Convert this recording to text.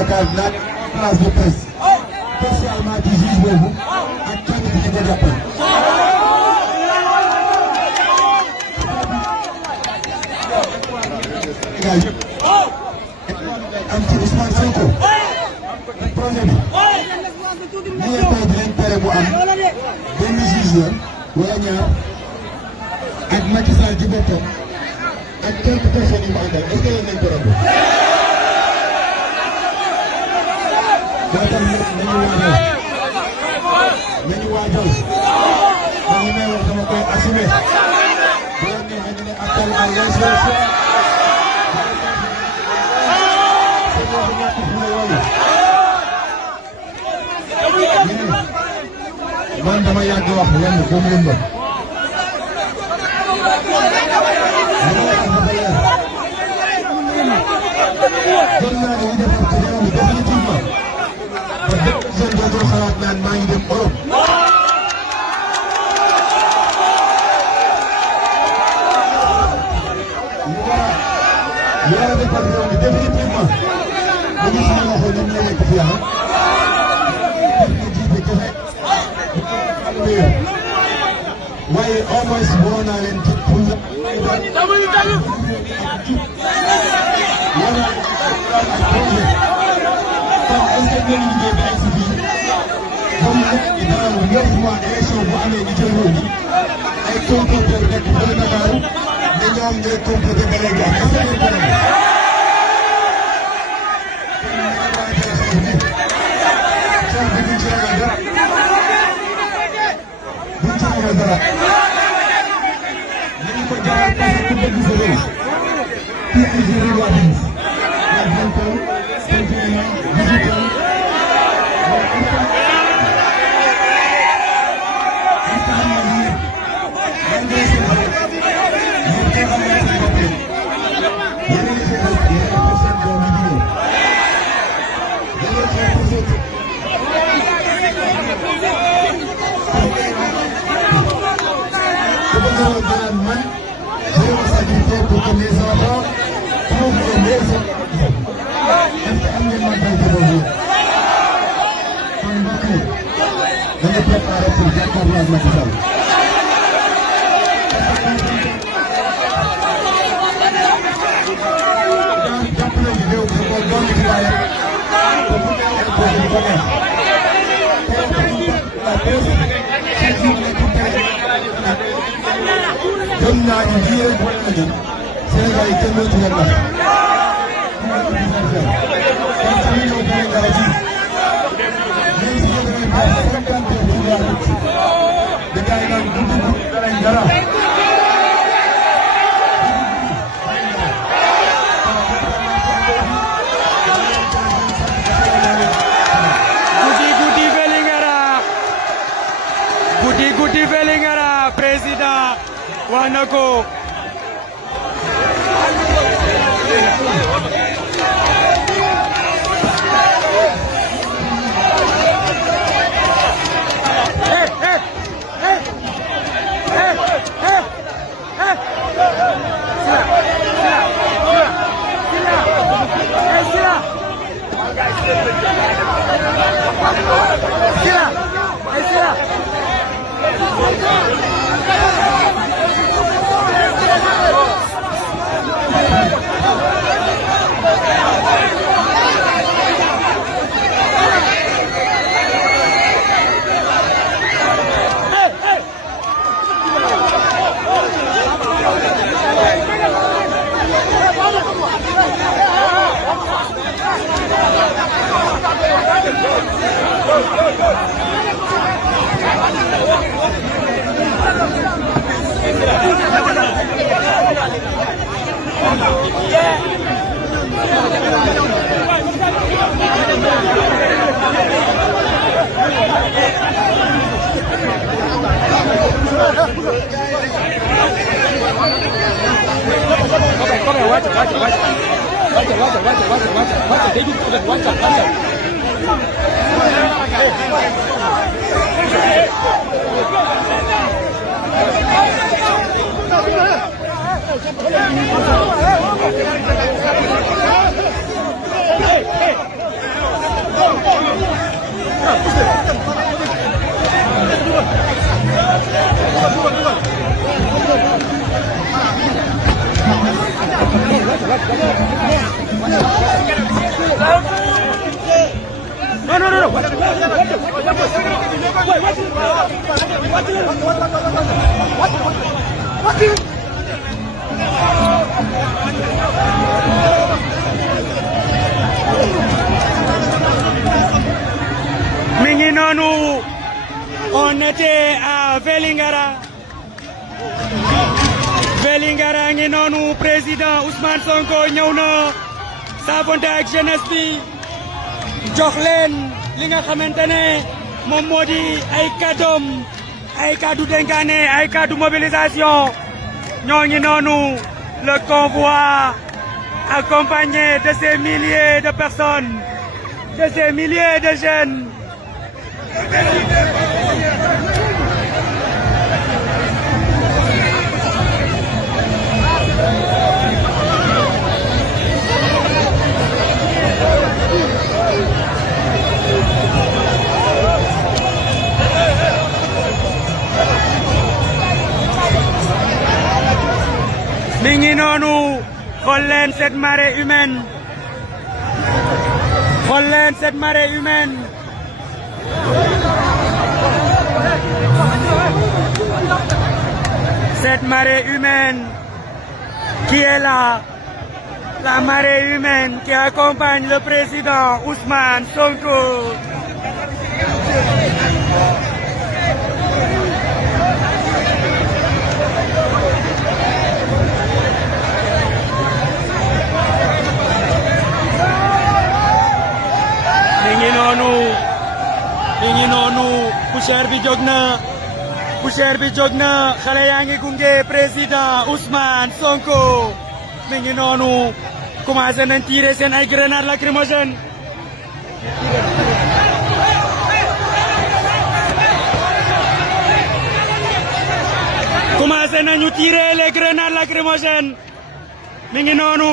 Dakar nag place de presse spécialement ci juge boobu ak kenn ki ñu ko jàppale. am ci Ousmane Sonko projet bi ñu ngi koy dinañ tere mu am benn juge wala ñaar ak Macky Sall ci boppam ak quelques personnes yu mu àndal est-ce que yéen nañ ko romb. moo tax nañu waajal man li may wax dama koy assumer bu la neexee ñu ne appel à l'insurrection man dama yàgg wax lenn comme lu mbër gën naa ne ñu defar ci réew mi définitivement ba bépp jeune dootoo xalaat naan maa ngi dem Europe. ñu war a defar réew mi définitivement ba ñu suñu loxo ñun ñoo nekk fii ah. waaye au moins woo naa leen ci pour la. comme dans 9 mois élection bu amee ñu jël réew mi ay compétiteurs nekk fële Dakar ne ñoom ñooy compété ba léegi ak est-ce que ngeen ko dara nañu ko jaral parce que ku bëgg sa réew fii ay jeunes waa Dins waa 20 ans 21 ans 18 ans pour que les enfants trouvent des maisons. Est-ce que am ngeen mentalité boobu kon mbokk yi dañu préparé pour jàkkaarloo ak Macky Sall. jàpp nañu réew mi ko doon ci waaye te mu ngi imposé lu ko neex. gëm naa ni lii rek wane na ni Sénégal yi kenn dootu leen nax. kon suñu ñëw benn garab yi ñun si ñëw dañuy bàyyi 50 milliards de gars yi naan dugg danañ dara. Goudy Vélingara président wax na ko Minginonu, on était à Vélingara. Vélingara ngi noonu président Ousmane Sonko ñëw na saafonte ak jeunesse bi jox leen li nga xamante ne moom moo di ay kàddoom ay kàddu dénkaane ay kàddu mobilisation ñoo ngi noonu le convoi accompagné de ces milliers de personnes de ces milliers de jeunes. Mi ngi noonu xool leen cette marée humaine xool leen cette marée humaine cette marée humaine qui est là, la marée humaine qui accompagne le président Ousmane Sonko. mi ngi noonu poussière bi jóg na xale yaa ngi gunge président Ousmane Sonko mi ngi noonu commencé nañ tirer seen ay grenades lacrymogènes commencé nañu tirer les grenades lacrymogènes mi ngi noonu